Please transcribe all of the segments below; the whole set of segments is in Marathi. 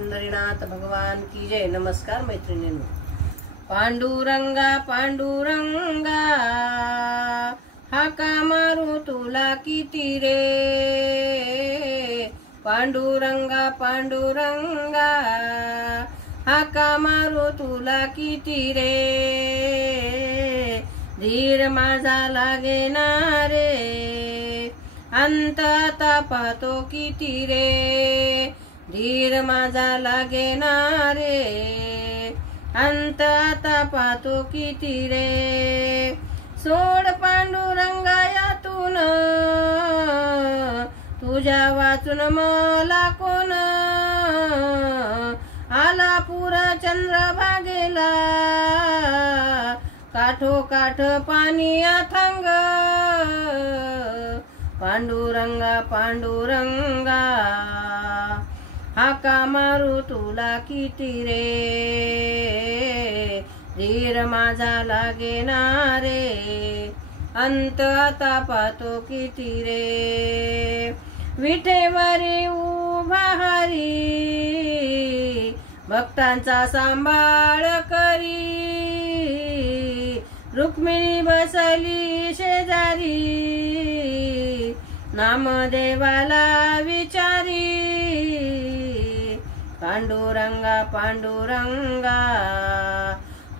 पंढरीनाथ भगवान की जय। नमस्कार मैत्रिणींनो। पांडुरंगा पांडुरंगा हाका मारू तुला किती रे, पांडुरंगा पांडुरंगा हाका मारू तुला किती रे, धीर माझा लागेना रे, अंत आता पाहतो किती रे, धीर माझा लागेना रे, अंत आता पाहतो किती रे, सोड पांडुरंगा यातून तुझ्या वाचून मला कोण, आला पुरा चंद्रभागेला काठोकाठ पाणी अथांग, पांडुरंगा पांडुरंगा हाका मारू तुला किती रे, धीर माझा लागेना रे, अंत आता पाहतो किती रे, विठेवरी उभा हरी भक्तांचा सांभाळ करी, रुक्मिणी बसली शेजारी नामदेवाला विचारी, पांडुरंगा पांडुरंगा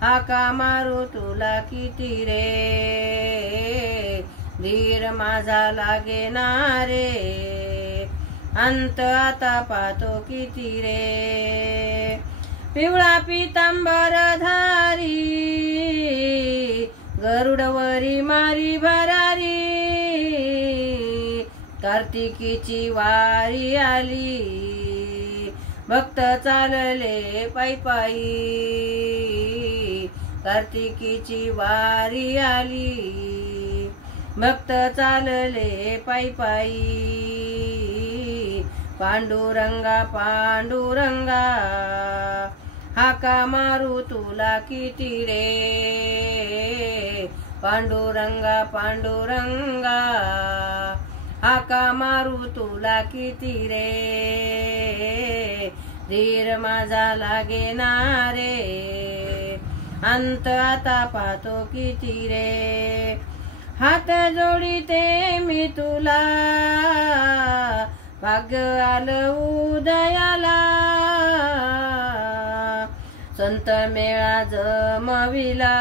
हाका मारू तुला किती रे, धीर माझा लागेना रे, अंत आता पाहतो किती रे, पिवळा पितांबर धारी गरुडवरी मारी भरारी, कार्तिकीची वारी आली भक्त चालले पायी पायी, कार्तिकीची वारी आली भक्त चालले पायी पायी, पांडुरंगा पांडुरंगा हाका मारू तुला किती रे, पांडुरंगा पांडुरंगा हाका मारू तुला किती रे, धीर माझा लागेना रे, अंत आता पाहतो किती रे, हात जोडीते मी तुला भाग्य आलं उदयाला, संत मेळा जमविला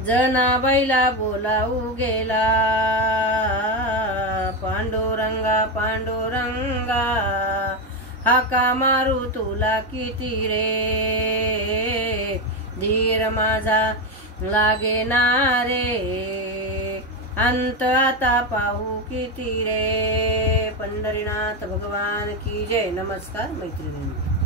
जनाबाईला बोलावू गेला, पांडुरंगा पांडुरंगा हाका मारू तुला किती रे, धीर माझा लागेना रे, अंत आता पाहू किती रे, पंढरीनाथ भगवान की जय। नमस्कार मैत्रिणी।